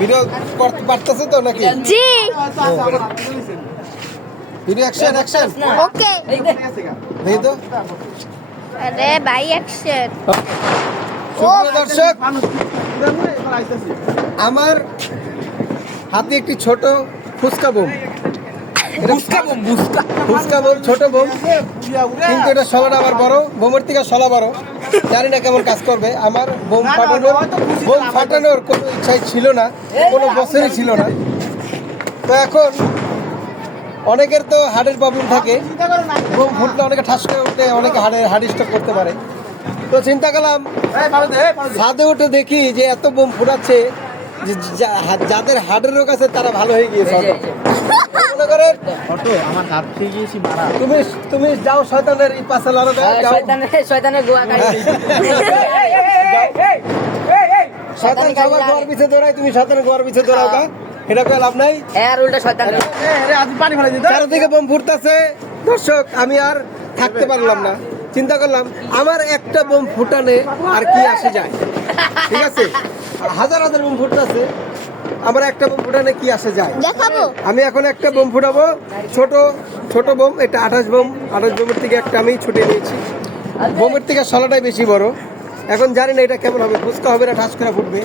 Video করতে পারতেছে তো নাকি? জি ভিডিও অ্যাকশন অ্যাকশন ওকে দেই তো। আরে ভাই অ্যাকশন সুপ্রিয় দর্শক, আমার হাতে একটি ছোট ফুচকা বোম। ফুচকা বোম, ছোট বোম, কিন্তু এটা শলাটা আবার বড়, বোমের থেকে শলা বড়। জানি না কেমন কাজ করবে। আমার বোম ফাটানোর কোনো ইচ্ছাই ছিল না, কোনো বছরই ছিল না। তো এখন অনেকের তো হার্টের প্রবলেম থাকে, বোম ফুটলে অনেকে ঠাস করে উঠে, অনেকে হার্ট স্ট্রোক করতে পারে। তো চিন্তা করলাম ছাদে উঠে দেখি যে এত বোম ফুটাচ্ছে, যাদের হার্টের রোগ আছে তারা ভালো হয়ে গিয়েছে। মনে করেন আমার হাত খেয়ে গিয়েছি মারা। তুমি যাও শয়তানের এই পাশে লড়ো, শয়তানের গোয়া খাই শয়তান সবার গোয়ার পিছে দৌড়াই, তুমি শয়তানের গোয়ার পিছে দৌড়াও কা, এটা করে লাভ নাই। আর উল্টা শয়তান পানি ফেলে দিতে চারদিকে বোম ফুটতেছে। দর্শক, আমি আর থাকতে পারলাম না, চিন্তা করলাম আমার একটা বোম ফুটানে আর কি আসে যায়। ঠিক আছে, হাজার হাজার বোম ফুটতেছে, আমার একটা বোম ফুটানে কি আসে যায়। দেখাবো আমি এখন একটা বোম ফুটাবো, ছোট বোম। এটা 28 বোমের থেকে একটা আমি ছুটে নিয়েছি। বোমের থেকে শলাটাই বেশি বড়। এখন জানি না এটা কেমন হবে, ফুচকা হবে না ঠাস করে ফুটবে।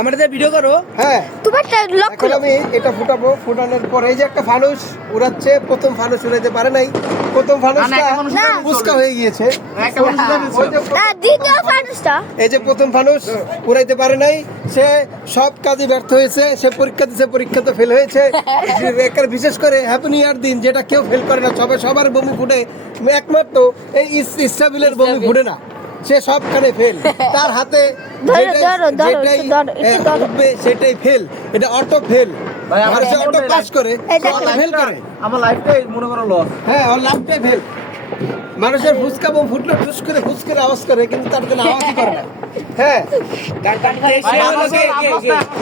আমাদের ভিডিও করো। হ্যাঁ, তোমারটা লক এখন আমি এটা ফুটাবো। ফুটানোর পরে এই যে একটা ফানুস উড়াচ্ছে, প্রথম ফানুস উড়াইতে পারে নাই, প্রথম ফানুসটা ফুচকা হয়ে গিয়েছে। না দ্বিতীয় ফানুসটা এই যে প্রথম ফানুস উড়াইতে পারে নাই, সে সব কাজে ব্যর্থ হয়েছে। সে পরীক্ষা দিচ্ছে, পরীক্ষাতে ফেল হয়েছে। বিশেষ করে হ্যাপি নিউ ইয়ার দিন, যেটা কেউ ফেল করে না, সবার বমি ফুটে, একমাত্র এই ইসরাবিলের বমি ফুটে না, সে সবখানে ফেল। তার হাতে উঠবে সেটাই ফেল, এটা অটো ফেল। আর সে অটো পাস করে, অটো ফেল করে। আমার লাইফটাই মনে করো লস। হ্যাঁ, ওর লাভটাই ফেল। মানুষের ফুচকা বোম ফুটলে ফুস করে আওয়াজ করে, কিন্তু তার কোনো আওয়াজই করে না। হ্যাঁ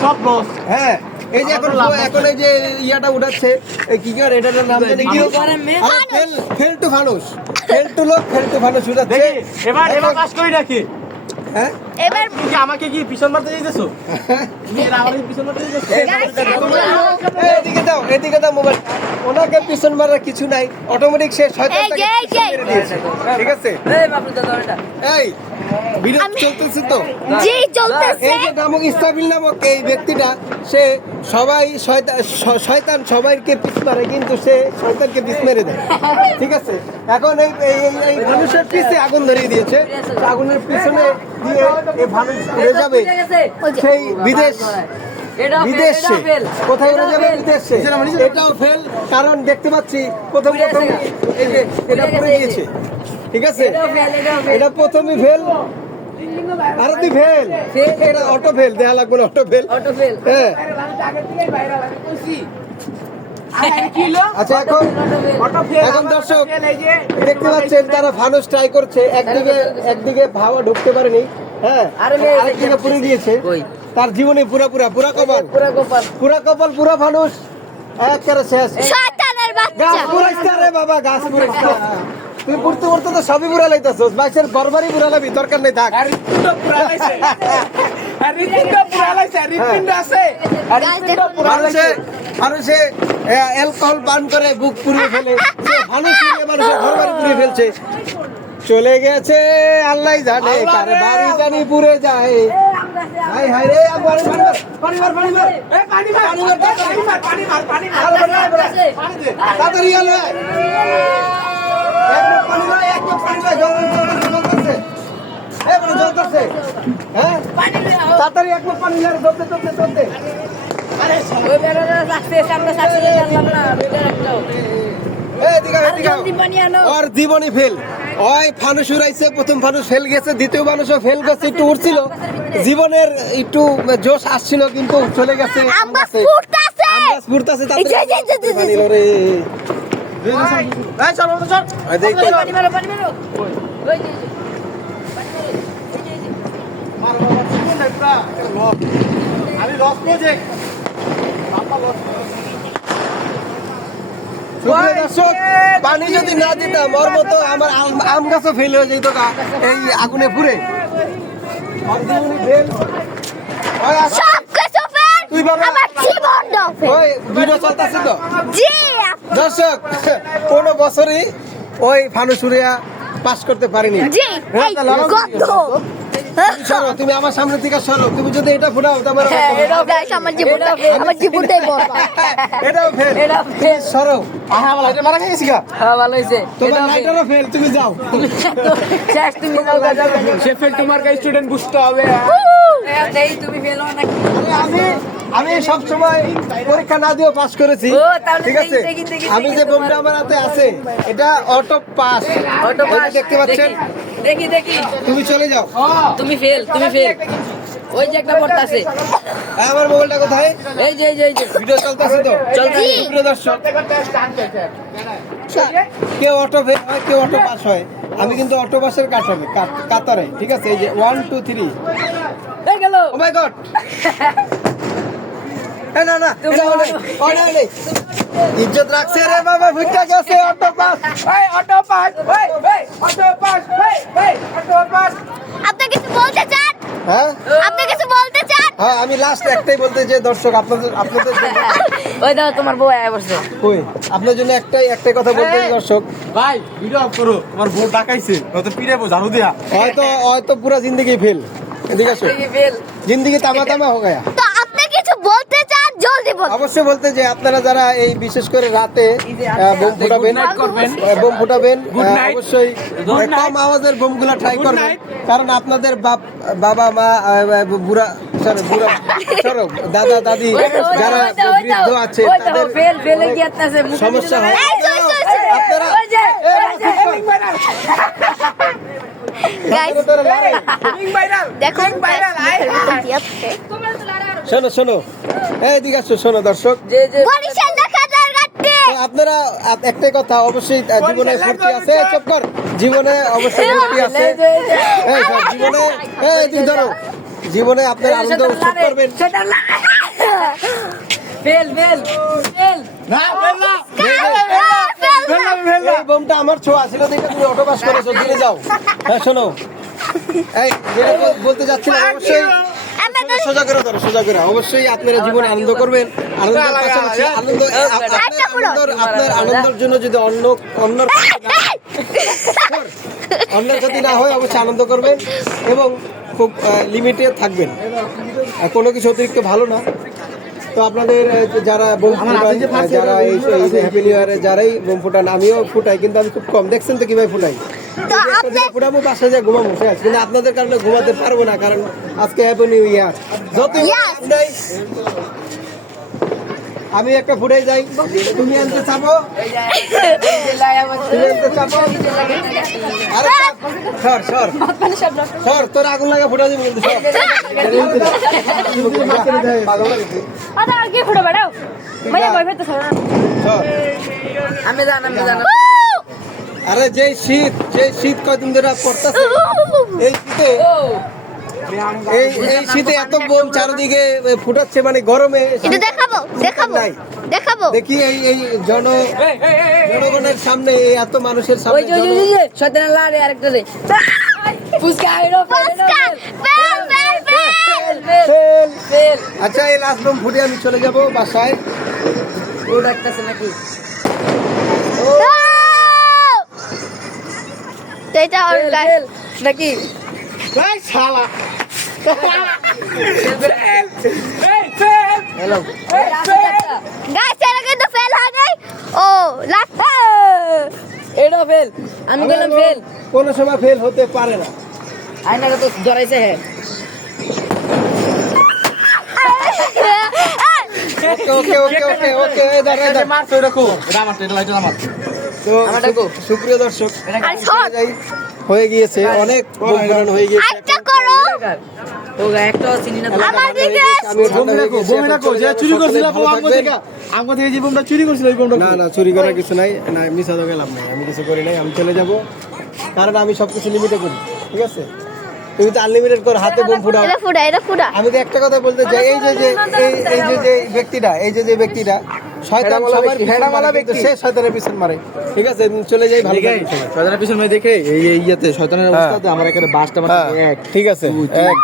সব লস। হ্যাঁ, এই যে এখন এই যে ইয়াটা উঠাচ্ছে, এই কি করে, এটার নাম জানি কি? ফেল টু ফানুস, ফেল টু লোক, ফেল টু ফানুস উঠাচ্ছে। এবার কাজ করি নাকি? হ্যাঁ, এবার তুমি কি আমাকে কি পিছন মারতে যাইতেছো? তুমি আমার পিছন মারতে যাইতেছো? এদিকে দাও মোবাইল। ওনাকে পিছন মারার কিছু নাই, অটোমেটিক সে শয়তানটাকে পিছন মেরে দিয়েছে। ঠিক আছে, এই বাপরে দাদা এই ভিডিও চলতেছে তো। জি চলতেছে এই যে নামক ইসরাবিল নামক এই ব্যক্তিটা, সে শয়তান সবাইকে পিছ মারে, কিন্তু সে শয়তানকে পিছ মেরে দেয়। ঠিক আছে, এখন এই মানুষের পিছে আগুন ধরিয়ে দিয়েছে। আগুনের পিছনে দিয়ে এই মানুষ উড়ে যাবে সেই বিদেশে। কোথায় উড়ে যাবে? বিদেশে। এটাও ফেল, কারণ দেখতে পাচ্ছি প্রথম এই যে এটা পড়ে গিয়েছে। ঠিক আছে, এটা প্রথমই ফেল, আর তুই ফেল, এটা অটো ফেল, দেয়া লাগবে না, অটো ফেল। হ্যাঁ, আচ্ছা, এখন দর্শক দেখতে পাচ্ছেন তারা ফানুস ট্রাই করছে। একদিকে হাওয়া ঢুকতে পারেনি, হ্যাঁ, আরেকদিকে পুড়ে গিয়েছে। তার জীবনে পুরা কপাল, পুরা ফানুস একেবারে শেষ। শয়তানের গাছ বাচ্চা পুরাইছে রে বাবা, গাছ পুরাইছে। তুই পুড়তে তো সবই পুরা লাইতাছস, বাইশের গরবারই পুরা লাবি, দরকার নেই, থাক। মানুষে অ্যালকোহল পান করে বুক পুড়িয়ে ফেলে, মানুষের ঘরবাড়ি পুড়িয়ে ফেলছে। চলে গেছে আল্লাহ জানে, কার বাড়ি জানি পুড়ে যায়। হাই হাই রে, তাড়াতাড়ি আলো, তাড়াতাড়ি এক লোক পানি চলতে। ওর জীবনই ফেল। ওই ফানুস উড়াইছে, প্রথম ফানুস ফেল গেছে, দ্বিতীয় মানুষও ফেল গেছে। একটু উঠছিল, জীবনের একটু জোশ আসছিল, কিন্তু চলে গেছে। পানি যদি না দিতাম, ওর মতো আমার আম গাছও ফেল হয়ে যেত এই আগুনে পুড়ে। তুই ওই ভিডিও চলতেছে তো জি দর্শক কোনো বছরই ওই ফানুসুরিয়া পাস করতে পারেনি জি হ্যাঁ, এই তা লড়াই গন্ধ সরো তুমি আমার সামনে থেকে সরো তুমি যদি এটা ফুটাও তোমার গাইস আমার জীবনটাই বরবাদ এটাও ফেল এটা ফেল সরো হ্যাঁ বলা এটা মারা গেছি গা হ্যাঁ ভালো হইছে তোমার লাইটারও ফেল তুমি যাও শেষ তুমি যাও গাজা সে ফেল তোমার কাছে স্টুডেন্ট বুঝতে হবে দেই তুমি ফেল হও নাকি আমি আমি সব সময় পরীক্ষা না দিয়েও পাস করেছি ও, তাহলে ঠিক আছে দেখি, আমি যে বোমটা আমার হাতে আছে এটা অটো পাস অটো পাস দেখতে পাচ্ছেন দেখি তুমি চলে যাও তুমি ফেল ওই যে একটা পড়তা আছে আমার মোবাইলটা কোথায় এই যে ভিডিও চলতেছে তো চলতেছে। প্রিয় দর্শক কেউ অটো ফেল হয় কেউ অটো পাস হয় আমি কিন্তু অটো পাসের কাতারে ঠিক আছে এই যে 1 2 3 এই গেল ও মাই গড না না এটা হলে অর্ডার নেই ইজ্জত রাখছে রে বাবা ভুইটা গেছে অটো পাস এই অটো পাস এই অটো পাস এই অটো পাস আপনি কিছু বলতে চান হ্যাঁ আপনি কিছু বলতে চান হ্যাঁ আমি লাস্ট একটাই বলতে যে দর্শক আপনাদের জন্য ওই দাও তোমার বউ আয়া বসছে কই আপনার জন্য একটাই কথা বলতে চাই দর্শক ভাই ভিডিও অফ করো আমার বউ ডাকাইছে নয়তো পিড়াবো ঝাড়ু দিয়া হয়তো পুরা জিন্দগি ফেল এদিকে আসো ফেল জিন্দগি তামা হো গয়া তো আপনি কিছু বলতে চান জলদি বলুন অবশ্যই বলতে যে আপনারা যারা এই বিশেষ করে রাতে বোম ফুটাবেন বোম ফুটাবেন অবশ্যই কম আওয়াজের বোমগুলো ট্রাই করবেন কারণ আপনাদের বাবা মা বুড়া দাদা দাদি যারা বৃদ্ধ আছে তাদের ফেলে কি আছে সমস্যা হয় এই, আপনারা ওই যে গাইস দেখুন শোনো এই দিকে আসো শোনো দর্শক যে বরিশাল দেখা যায় গাট্টি তো আপনারা একটাই কথা অবশ্যই জীবনে ফুর্তি আছে চুপ কর জীবনে অবশ্যই ফুর্তি আছে এই স্যার, জীবনে এই দিক ধরো জীবনে আপনার আনন্দ উৎসব করবেন ফেল না ফেল না এই বোমটা আমার ছোঁয়া ছিল দেখে তুমি অটো পাস করেছো দিলে যাও হ্যাঁ শোনো এই যেটা বলতে যাচ্ছিলাম অবশ্যই সোজা করে ধরো সোজা করে অবশ্যই আপনারা জীবনে আনন্দ করবেন আনন্দের পাশাপাশি আপনার আনন্দের জন্য যদি অন্যর ক্ষতি না হয় অবশ্যই আনন্দ করবেন এবং খুব লিমিটে থাকবেন আর কোনো কিছু অতিরিক্ত ভালো না তো আপনাদের যারা বোম ফুটান যারা এই হ্যাপি নিউ ইয়ারে যারাই বোম ফুটান আমিও ফুটাই কিন্তু আমি খুব কম দেখছেন তো কিভাবে ফুটাই তো ফুটাবো বাসায় যা ঘুমাবো শেষ কিন্তু আপনাদের কারণে ঘুমাতে পারবো না কারণ আজকে হ্যাপি নিউ ইয়ার যতই ফুটাই আমি একটা ফুটাই যাই তুমি আনতে চাবো তুমি আনতে চাবো আরে সর তোর আগুন লাগা ফুটা দিবি কিন্তু সর পাগল লাগছে আর কি ফুটো বেড়াও ভাইয়া ভয় পেতে সর আমি জান আরে যে শীত কয়দিন ধরে পড়তেছে এই শীতে এই শীতে এত বোম চারিদিকে ফুটাচ্ছে মানে গরমে এটা দেখাবো দেখি এই জনগণের সামনে এই এত মানুষের ওই সামনে যে শয়তান আল্লাহ রে আরেকটা রে পুস্কা আইরো ফেল আচ্ছা এই লাস্ট বোম ফুটে আমি চলে যাব বাসায় ও ডাকতেছে নাকি তো এটা আর ফেল নাকি ভাই শালা হ্যালো গাইস এটা কিন্তু ফেল হয় নাই ও লাস্ট এটা ফেল আমি বললাম ফেল কোনো সময় ফেল হতে পারে না আয়না তো জড়াইছে হ্যাঁ ওকে দাঁড়া মারছো এরকম এটা আমার এটা লাইটার আমার তো আমারটা গো। সুপ্রিয় দর্শক আর শর্ট যাই, হয়ে গিয়েছে অনেক বোম ফুটানো হয়ে গিয়েছে একটা করো ও একটা চিনি না আমার দিকে আমি ঠান্ডা হয়ে গেছি, বোম রাখো যে চুরি করছিল ভালো আমগো থাকবেন। থেকে আমগো থেকে যে বোমটা চুরি করছিল ওই বোমটা না চুরি করার কিছু নাই না মিছা তো গেলাম নাই আমি কিছু করি নাই আমি চলে যাব কারণ আমি সবকিছু লিমিটে করি ঠিক আছে তুমি তো আনলিমিটেড কর হাতে বোম ফুটাও এটা ফুটা আমি তো একটা কথা বলতে চাই এই যে ব্যক্তিটা শয়তান সবার হেডাওয়ালা ব্যক্তি সে শয়তানের পিছন মারে ঠিক আছে চলে যাই ভালো থাকবেন সবাই। শয়তানের পিছন দেখে এই ইয়াতে শয়তানের অবস্থাতে আমার এখানে বাসটা হ্যাঁ, ঠিক আছে এক